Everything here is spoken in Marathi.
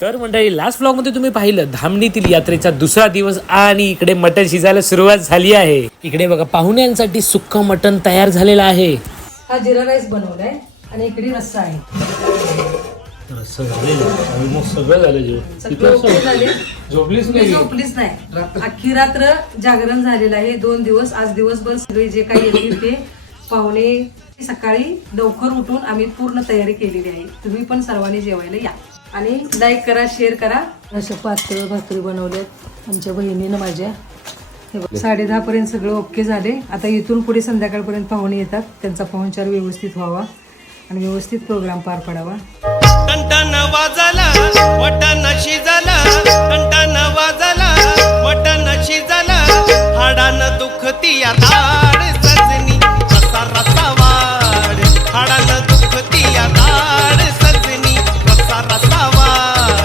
तर मंडळी लास्ट व्लॉग मध्ये तुम्ही पाहिलं धामणीतील यात्रेचा दुसरा दिवस आणि इकडे मटण शिजायला सुरुवात झाली आहे। इकडे बघा पाहुण्यांसाठी सुक्क मटण तयार झालेलं आहे। हा जिरा राईस बनवलाय आणि इकडे रस्सा आहे। रस्सा झालेला आणि मग सगळं झालं जेवण। सगळं झाले, झोपलीच झोपलीच नाही, अख्खी रात्र जागरण झालेलं आहे। 2 दिवस, आज दिवसभर सगळे जे काही येतील ते पाहुणे सकाळी लवकर उठून आम्ही पूर्ण तयारी केलेली आहे। तुम्ही पण सर्वांनी जेवायला या आणि लाईक करा, शेअर करा। अशा पातळ भाकरी बनवल्यात आमच्या बहिणीनं माझ्या। 10:30 पर्यंत सगळं ओके झाले। आता इथून पुढे संध्याकाळपर्यंत पाहुणे येतात, त्यांचा पाहुणचार व्यवस्थित व्हावा आणि व्यवस्थित प्रोग्राम पार पडावा।